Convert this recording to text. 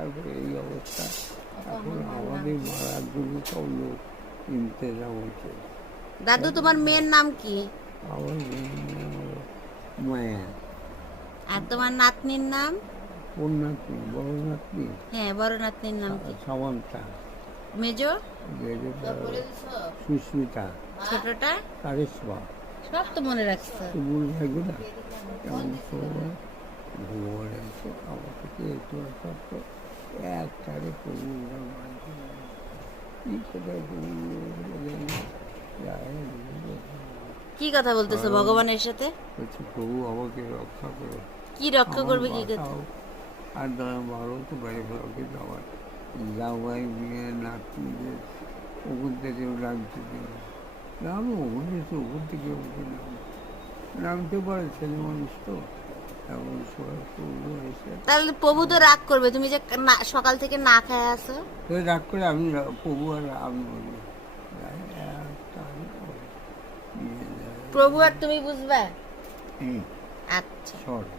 তারপরে এই অবস্থা। এখন আমাদের মারার জন্য সব লোক ইন্তজাম হচ্ছে। দাদু তোমার মেয়ের নাম কি? আমার মেয়ের নাম হলো মায়া। আর তোমার নাতনির নাম? কোন নাতনি? বড় নাতনি হ্যাঁ, বড় নাতনির নাম কি? সামান্তা। মেজো? মেজোটা সুস্মিতা। ছোটটা? কারিশমা। সব তো মনে রাখছো। মনে থাকবে না? এমন সময় ভগবান এসে আমার থেকে একটু সত্য একটারে প্রভু মানতে কি কোথায় কি কথা বলতেছো ভগবানের সাথে? বলছি প্রভু আমাকে রক্ষা করো। কি রক্ষা করবে? কি কথা? আর দাঁড়া মারো তো বাইরে ফেলো, কিন্তু আমার জামাই মেয়ে নাতিদের ওখান থেকে নামতে দেবে। নামো ওখানে তো ওখান থেকে ওখানে নামতে পারে, ছেলে মানুষ তো। এমন সময় প্রভু এসে তাহলে প্রভু তো রাগ করবে, তুমি যে সকাল থেকে না খেয়ে আসো। রাগ করে আমি প্রভু আর আমি বলি প্রভু আর তুমি বুঝবা। হুম আচ্ছা। শর্ট